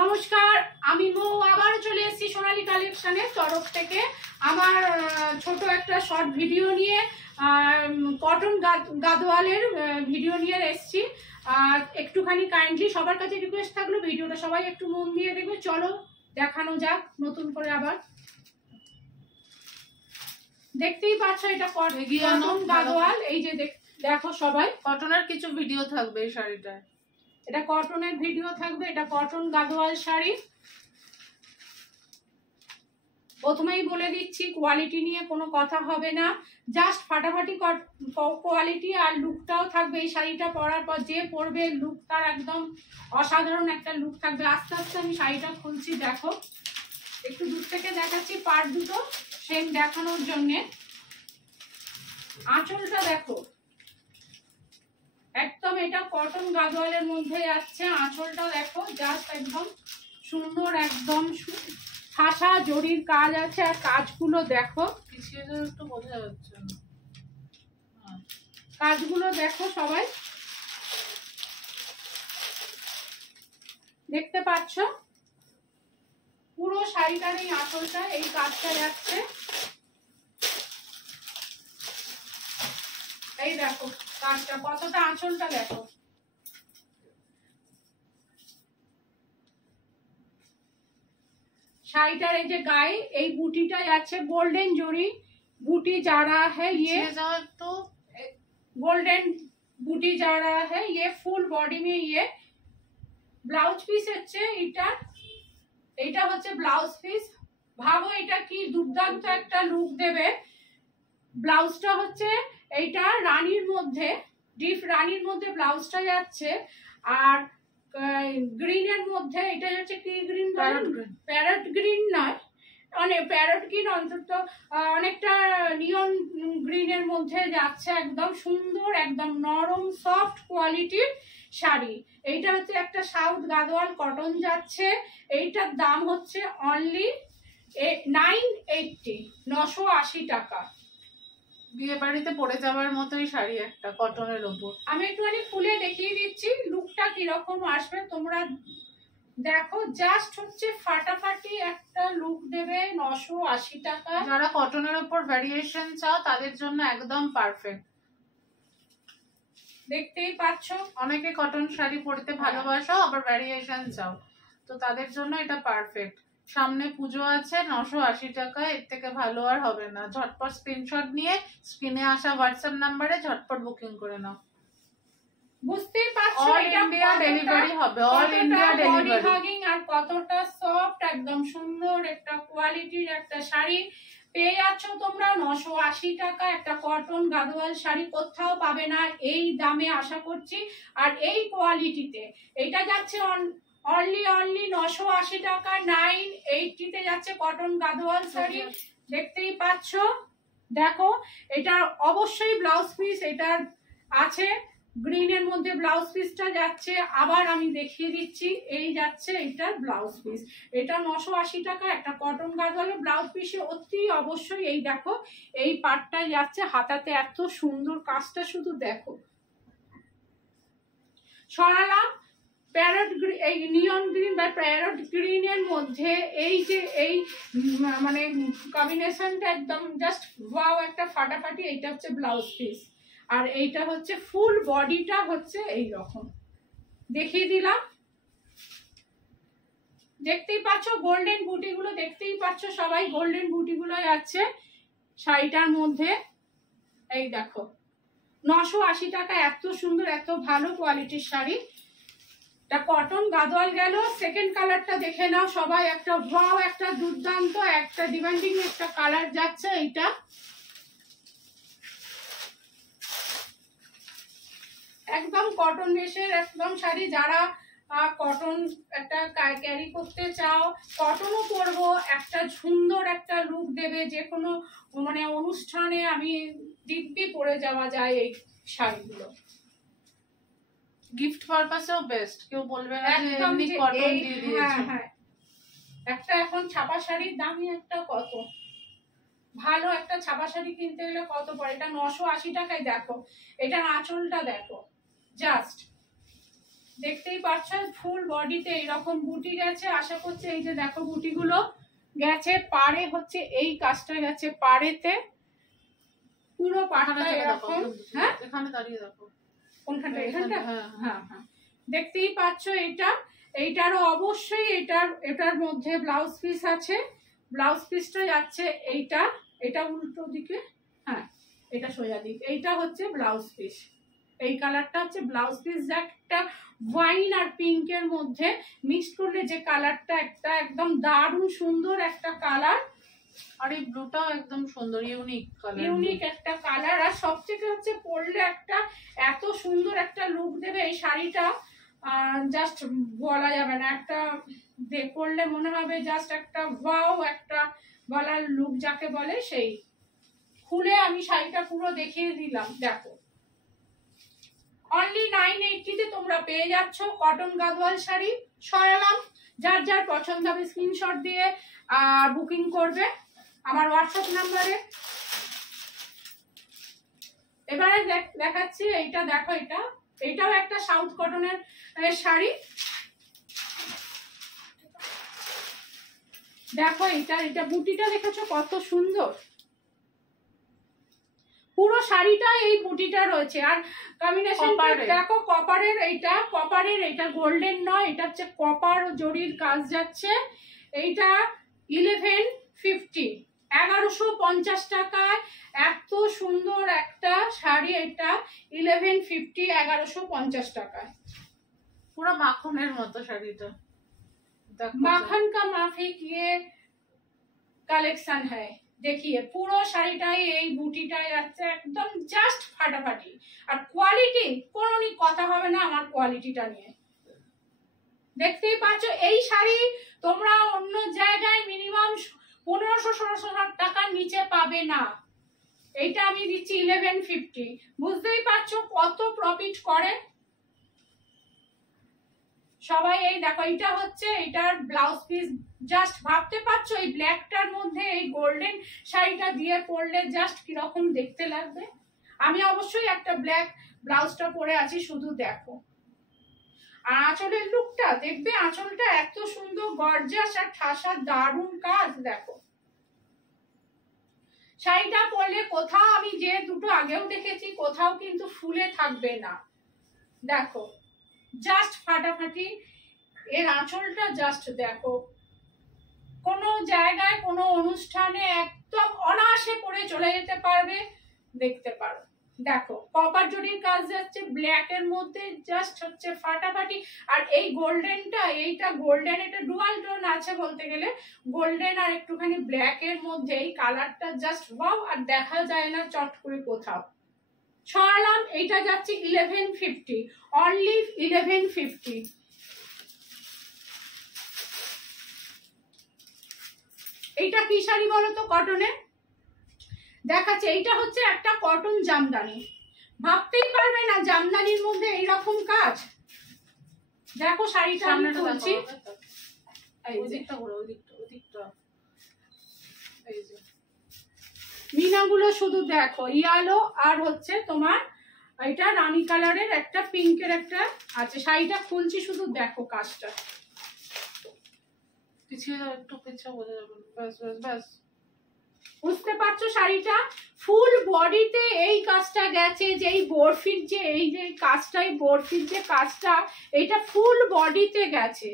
নমস্কার, আমি মৌ আবার চলে এসেছি সোনালী কালেকশনের তরফ থেকে আমার ছোট একটা শর্ট ভিডিও নিয়ে কটন গাদোয়ালের ভিডিও নিয়ে এসেছি। আর একটুখানি কাইন্ডলি সবার কাছে রিকোয়েস্ট থাকলো ভিডিওটা সবাই একটু মন দিয়ে দেখবে। চলো দেখানো যাক নতুন করে আবার। দেখতেই পাচ্ছ এটা কটন গাদোয়াল। এই যে দেখো সবাই, কটনের কিছু ভিডিও থাকবে এই শাড়িটায়। এটা কটনের ভিডিও থাকবে। এটা কটন গাদোয়াল শাড়ি। প্রথমেই বলে দিচ্ছি কোয়ালিটি নিয়ে কোনো কথা হবে না, জাস্ট ফাটাফাটি কোয়ালিটি। আর লুকটাও থাকবে এই শাড়িটা পরার পর যে পরবে লুক তার একদম অসাধারণ একটা লুক থাকবে। আস্তে আস্তে আমি শাড়িটা খুলছি, দেখো একটু দূর থেকে দেখাচ্ছি পার্ট দুটো সেম দেখানোর জন্যে। আঁচলটা দেখো, একদম এটা কটন গাদোয়ালের মধ্যে যাচ্ছে। আঁচলটা দেখো জাস্ট একদম সুন্দর, একদম ঠাসা জরির কাজ আছে। আর কাজগুলো দেখো, পিছিয়ে একটু বোঝা যাচ্ছে না, কাজগুলো দেখো সবাই, দেখতে পাচ্ছ পুরো শাড়িটার এই আঁচলটা এই কাজটা যাচ্ছে। এই দেখো কাজটা কতটা, আঁচলটা দেখো। শাড়িটার এই যে গায়ে এই বুটিটা যাচ্ছে গোল্ডেন জরি बूटी जा रहा है। ये तो गोल्डन बूटी जा रहा है। ये फुल बॉडी में ये ब्लाउज पिस হচ্ছে এটা হচ্ছে ব্লাউজ পিস। ভাবো এটা কি দুর্দান্ত একটা লুক দেবে। ব্লাউজটা হচ্ছে এইটা রানীর মধ্যে, ডিপ রানীর মধ্যে ব্লাউজটা যাচ্ছে। আর গ্রিনের মধ্যে এটা হচ্ছে কি গ্রিন, প্যারট গ্রিন নয়, অনেক প্যারট গ্রিন অন্তত অনেকটা নিয়ন গ্রিনের মধ্যে যাচ্ছে। একদম সুন্দর, একদম নরম সফট কোয়ালিটির শাড়ি। এইটা হচ্ছে একটা সাউথ গাদোয়াল কটন যাচ্ছে। এইটার দাম হচ্ছে অনলি 980, 980 টাকা। বিয়ে বাড়িতে পরে যাওয়ার মতোই শাড়ি একটা কটনের ওপর। আমি একটুখানি খুলে দেখিয়ে দিচ্ছি লুকটা কিরকম আসবে, তোমরা দেখো। জাস্ট হচ্ছে ফাটাফাটি একটা লুক দেবে। 980 টাকা। যারা কটনের ওপর ভ্যারিয়েশন চাও তাদের জন্য একদম পারফেক্ট। দেখতেই পাচ্ছ অনেকে কটন শাড়ি পরতে ভালোবাসো, আবার ভ্যারিয়েশন চাও, তো তাদের জন্য এটা পারফেক্ট। সামনে পুজো আছে, 980 টাকা, এর থেকে ভালো আর হবে না। ঝটপট স্ক্রিনশট নিয়ে স্ক্রিনে আসা হোয়াটসঅ্যাপ নাম্বারে ঝটপট বুকিং করে নাও। বুঝতেই পারছো অল ইন্ডিয়া ডেলিভারি হবে, অল ইন্ডিয়া ডেলিভারি। হাগিং আর কতটা সফট, একদম সুন্দর একটা কোয়ালিটির একটা শাড়ি পেয়ে যাচ্ছ তোমরা 980 টাকা। একটা কটন গাদোয়াল শাড়ি কোথাও পাবে না এই দামে আশা করছি, আর এই কোয়ালিটিতে। এটা যাচ্ছে অনলি 980 টাকা। 980 তে যাচ্ছে কটন গাদোয়াল শাড়ি। দেখতেই পাচ্ছ, দেখো এটা অবশ্যই ব্লাউজ পিস এটার আছে। গ্রিনের মধ্যে ব্লাউজ পিসটা যাচ্ছে। আবার আমি দেখিয়ে দিচ্ছি, এই যাচ্ছে এইটার ব্লাউজ পিস। এটা 980 টাকা। একটা কটন গাদোয়ালে ব্লাউজ পিসে অতি অবশ্যই এই দেখো এই পাটটা যাচ্ছে। হাতাতে এত সুন্দর কাজটা শুধু দেখো। সরালাম প্যারট গ্রিন, এই নিয়ন গ্রিন বা প্যারট গ্রিনের মধ্যে এই যে এই মানে কম্বিনেশনটা একদম জাস্ট ওয়াও, একটা ফাটাফাটি। এইটা হচ্ছে ব্লাউজ পিস, আর এইটা হচ্ছে ফুল বডিটা হচ্ছে এই রকম দেখিয়ে দিলাম। দেখতেই পাচ্ছ গোল্ডেন বুটি গুলো, দেখতেই পাচ্ছ সবাই গোল্ডেন বুটি গুলো যাচ্ছে শাড়িটার মধ্যে। এই দেখো 980 টাকা। এত সুন্দর, এত ভালো কোয়ালিটির শাড়ি। এটা কটন গাদোয়াল গেল। সেকেন্ড কালারটা দেখে নাও সবাই। একটা ওয়াও, একটা দুর্দান্ত, একটা ডিমান্ডিং একটা কালার যাচ্ছে। এইটা একদম কটন বেশের একদম শাড়ি। যারা কটন একটা ক্যারি করতে চাও, কটনও পরবো, একটা সুন্দর একটা লুক দেবে যে কোনো মানে অনুষ্ঠানে আমি দিব্যি পরে যাওয়া যায় এই শাড়িগুলো। গিফট পারপাসেও বেস্ট, কেউ বলবে না যে এমনি কটন দিয়ে দিয়েছে। হ্যাঁ হ্যাঁ, একটা এখন ছাপা শাড়ির দামই একটা কত, ভালো একটা ছাপা শাড়ি কিনতে গেলে কত পড়ে। এটা 980 টাকায়। দেখো এটার আঁচলটা দেখো, জাস্ট দেখতেই পাচ্ছ ফুল বডিতে এরকম বুটি গেছে। আশা করছি এই যে দেখো বুটিগুলো গেছে পাড়ে, হচ্ছে এই কাজটা গেছে পাড়েতে, পুরো পাড়টা এরকম। হ্যাঁ এখানে দাঁড়িয়ে দেখো কোনখানটা, এখানটা। হ্যাঁ হ্যাঁ হ্যাঁ দেখতেই পাচ্ছ এটা। এইটারও অবশ্যই এটার মধ্যে ব্লাউজ পিস আছে। ব্লাউজ পিসটা যাচ্ছে এইটা, এটা উল্টো দিকে, হ্যাঁ এটা সোজা দিক, এইটা হচ্ছে ব্লাউজ পিস। এই কালারটা হচ্ছে ব্লাউজ পিস, যা একটা ওয়াইন আর পিঙ্কের মধ্যে মিক্সড করলে যে কালারটা একটা একদম দারুণ সুন্দর একটা কালার। আর এই ব্লুটাও একদম সুন্দর, ইউনিক কালার, ইউনিক একটা কালার। আর সবথেকে হচ্ছে পরলে একটা এত সুন্দর একটা লুক দেবে এই শাড়িটা, জাস্ট বলা যাবে না। একটা পরলে মনে হবে জাস্ট একটা ওয়াও, একটা বলার লুক যাকে বলে সেই। খুলে আমি শাড়িটা পুরো দেখিয়ে দিলাম, দেখো অনলি 980 তে তোমরা পেয়ে যাচ্ছ কটন গাদওয়াল শাড়ি। সরালাম, যার যার পছন্দ হবে স্ক্রিনশট দিয়ে বুকিং করবে আমার হোয়াটসঅ্যাপ নাম্বারে। এবারে দেখাচ্ছি এইটা, দেখো এটাও একটা সাউথ কটনের শাড়ি। দেখো এটা বুটিটা দেখেছো কত সুন্দর, পুরো শাড়িটা এই বুটিটা রয়েছে। আর কম্বিনেশন দেখো কপারের, এইটা গোল্ডেন নয়, এটা হচ্ছে কপার জরির কাজ যাচ্ছে। এইটা 1150, 1150 টাকায় এত সুন্দর একটা শাড়ি। এটা 1150, 1150 টাকায়, পুরো মাখনের মতো শাড়িটা। মাখন কা মাফিক ये কালেকশন है। देखिए পুরো শাড়িটাই এই বুটিটাই যাচ্ছে একদম জাস্ট ফাটাফাটি। আর কোয়ালিটি কোনো কথা হবে না আমার কোয়ালিটিটা নিয়ে। দেখতেই পাচ্ছ এই শাড়ি তোমরা অন্য জায়গায় মিনিমাম 1500-1600 টাকার নিচে পাবে না। এইটা আমি দিচ্ছি 1150। বুঝতেই পারছো কত প্রফিট করে সবাই। এই দেখো এটা হচ্ছে এটার ব্লাউজ পিস, জাস্ট ভাবতে পারছো এই ব্ল্যাকটার মধ্যে এই গোল্ডেন শাড়িটা দিয়ে পরলে জাস্ট কিরকম দেখতে লাগবে। আমি অবশ্যই একটা ব্ল্যাক ব্লাউজটা পরে আছি, শুধু দেখো। আর আঁচলের লুকটা দেখবে, আঁচলটা এত সুন্দর গর্জাস আর ঠাসা দারুণ কাজ। দেখো শাড়িটা পরলে কোথাও, আমি যে দুটো আগেও দেখেছি, কোথাও কিন্তু ফুলে থাকবে না। দেখো জাস্ট ফাটাফাটি এর আঁচলটা, জাস্ট দেখো কোনো জায়গায় কোনো অনুষ্ঠানে একদম অনায়াসে পরে চলে যেতে পারবে, দেখতে পারো। দেখো কপার জরির কাজ যাচ্ছে ব্ল্যাক এর মধ্যে, জাস্ট হচ্ছে ফাটাফাটি। আর এই গোল্ডেনটা, এইটা গোল্ডেন, এটা ডুয়াল টোন আছে বলতে গেলে, গোল্ডেন আর একটুখানি ব্ল্যাক এর মধ্যে এই কালারটা জাস্ট ওয়াও। আর দেখা যায় না চট করে কোথাও। ছড়ালাম, এইটা যাচ্ছে 1150, অনলি 1150। এইটা কি শাড়ি বলো তো কটনে দেখাচ্ছে। এইটা হচ্ছে একটা কটন জামদানি, ভাবতেই পারবে না জামদানির মধ্যে এইরকম কাজ। দেখো শাড়িটা আমি খুলছি, মিনাগুলো শুধু দেখো, ইয়েলো আর হচ্ছে তোমার এটা রানী কালারের একটা পিঙ্কের একটা আছে। শাড়িটা খুলছি, শুধু দেখো কাজটা। বুঝতে পারছো শাড়িটা ফুল বডিতে এই কাজটা গেছে, যে এই বরফির যে এই যে কাজটা, এই বরফির যে কাজটা, এটা ফুল বডিতে গেছে।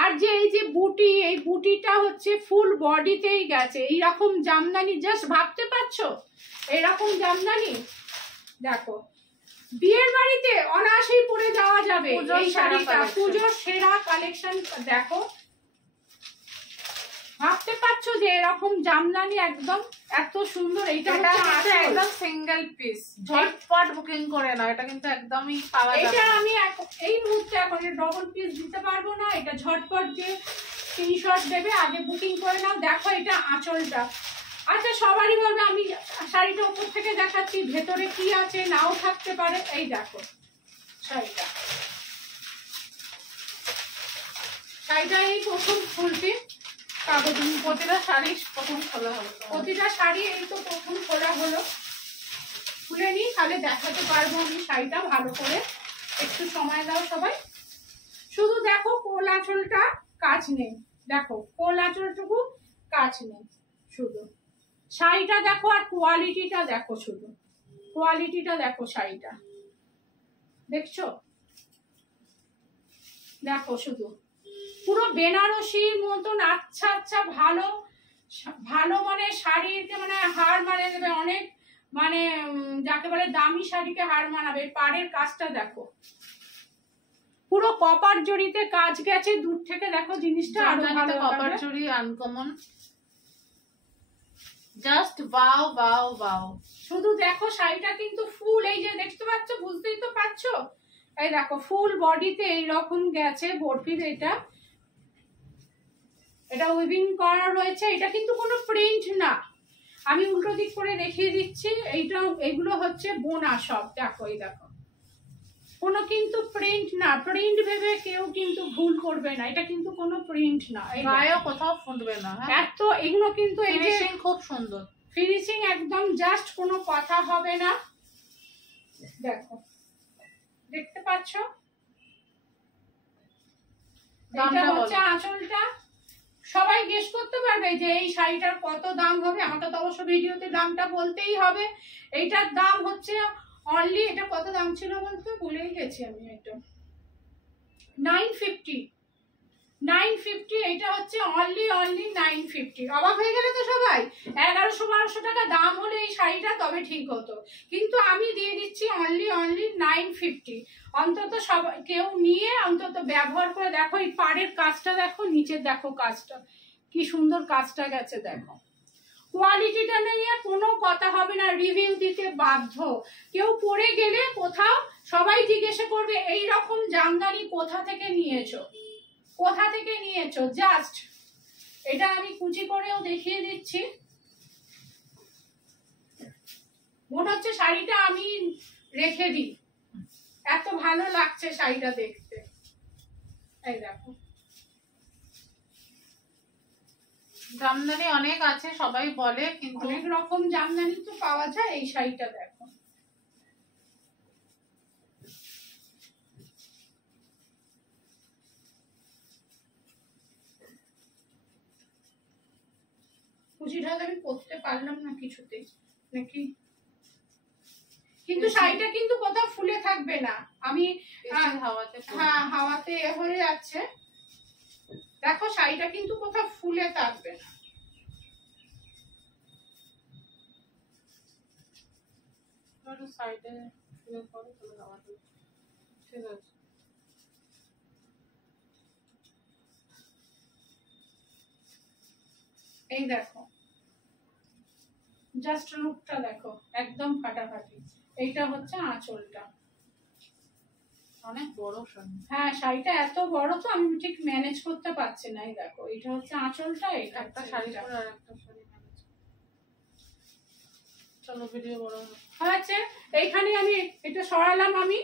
আর যে এই যে বুটি, এই বুটিটা হচ্ছে ফুল বডিতেই গেছে। এইরকম জামদানি জাস্ট ভাবতে পারছো, এইরকম জামদানি দেখো বিয়ের বাড়িতে অনায়াসেই পরে যাওয়া যাবে এই শাড়িটা। পুজোর সেরা কালেকশন দেখো, ভাবতে পারছো যে এরকম জামদানি একদম এত সুন্দর। এইটা একদম সিঙ্গেল পিস, ঝটপট বুকিং করে না, এটা কিন্তু একদমই পাওয়া যাবে না। এটা আমি এই মুহূর্তে এখন ডবল পিস দিতে পারবো না, এটা ঝটপট যে স্ক্রিনশট দেবে আগে বুকিং করে নাও। দেখো এটা আঁচলটা, আচ্ছা সবারই বলবে আমি শাড়িটা উপর থেকে দেখাচ্ছি, ভেতরে কি আছে নাও থাকতে পারে। এই দেখো শাড়িটা, শাড়িটা এই প্রথম খুলছি, প্রতিটা শাড়ি প্রথম খোলা হলো, প্রতিটা শাড়ি এই তো প্রথম খোলা হলো। খুলে নিই, তাহলে দেখাতে পারবো আমি শাড়িটা ভালো করে। একটু সময় দাও সবাই। শুধু দেখো কোল আঁচলটা কাজ নেই, দেখো কোল আঁচলটুকু কাজ নেই, শুধু শাড়িটা দেখো আর কোয়ালিটিটা দেখো, শুধু কোয়ালিটিটা দেখো, শাড়িটা দেখছো, দেখো শুধু পুরো বেনারসির মতন আচ্ছা আচ্ছা ভালো ভালো মানে শাড়িতে মানে হার মানে দেবে অনেক, মানে যাকে বলে দামি শাড়িকে হার মানাবে। পাড়ের কাজটা দেখো, পুরো কপার জড়িতে কাজ গেছে, দূর থেকে দেখো জিনিসটা আরো ভালো। Copper zari uncommon, just wow wow wow. শুধু দেখো শাড়িটা কিন্তু ফুল, এই যে দেখতে পাচ্ছ, বুঝতেই তো পারছো, এই দেখো ফুল বডিতে এইরকম গেছে বরফির। এটা উইভিং করা রয়েছে, এটা কিন্তু কোনো প্রিন্ট না, আমি উল্টো দিক করে দেখিয়ে দিচ্ছি। এইটা এগুলো হচ্ছে বোনা সব, দেখো এই দেখো, কোনো কিন্তু প্রিন্ট না, প্রিন্ট ভেবে কেউ কিন্তু ভুল করবে না, এটা কিন্তু কোনো প্রিন্ট না, গায়েও কোথাও ফুটবে না। এত এগুলো কিন্তু এই যে ফিনিশিং খুব সুন্দর, ফিনিশিং একদম জাস্ট, কোনো কথা হবে না। দেখো দেখতে পাচ্ছ, এটা হচ্ছে আঁচলটা। সবাই গেস করতে পারবে যে এই শাড়িটার কত দাম হবে, আমাকে তো অবশ্য ভিডিওতে দামটা বলতেই হবে। এইটার দাম হচ্ছে অনলি, এটা কত দাম ছিল বলতে ভুলেই গেছি আমি, এটা 950, 950, এটা হচ্ছে অনলি 950। অবাক হয়ে গেলে তো সবাই, 1100-1200 টাকা দাম হলে এই শাড়িটা তবে ঠিক হতো, কিন্তু আমি দিয়ে দিচ্ছি অনলি 950। অন্তত সবাই কেউ নিয়ে অন্তত ব্যবহার করে দেখো, এই পাড়ের কাজটা দেখো, নিচের দেখো কাজটা কি সুন্দর কাজটা গেছে, দেখো কোয়ালিটিটা নিয়ে কোনো কথা হবে না, রিভিউ দিতে বাধ্য। কেউ পরে গেলে কোথাও সবাই জিজ্ঞাসা করবে এই রকম জামদানি কোথা থেকে নিয়েছো, কোথা থেকে নিয়েছো। জাস্ট এটা আমি কুচি করেও দেখিয়ে দিচ্ছি, মনে হচ্ছে শাড়িটা আমি রেখে দিই, এত ভালো লাগছে শাড়িটা দেখতে। এই দেখো জামদানি অনেক আছে সবাই বলে, কিন্তু অনেক রকম জামদানি তো পাওয়া যায়, এই শাড়িটা দেখো, কুচিটা আমি করতে পারলাম না কিছুতেই নাকি, কিন্তু শাড়িটা কিন্তু কোথাও ফুলে থাকবে না, আমি হ্যাঁ হাওয়াতে হয়ে যাচ্ছে, দেখো শাড়িটা কিন্তু কোথাও ফুলে থাকবে না। সাইডে ঠিক আছে, এই দেখো জাস্ট লুকটা দেখো, একদম ফাটাফাটি। এইটা হচ্ছে আঁচলটা, অনেক বড় শাড়ি। হ্যাঁ শাড়িটা এত বড় তো আমি ঠিক ম্যানেজ করতে পারছি না। এই দেখো এটা হচ্ছে আঁচলটা, এটা একটা শাড়ি পরে আর একটা শাড়ি ম্যানেজ। চলো ভিডিও বড় হয়েছে, এইখানে আমি এটা সরালাম, আমি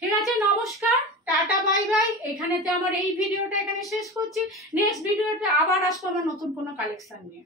ঠিক আছে। নমস্কার, টাটা, বাই বাই। এখানেতে আমার এই ভিডিওটা এখানে শেষ করছি, নেক্সট ভিডিওতে আবার আসবো আমার নতুন কোনো কালেকশন নিয়ে।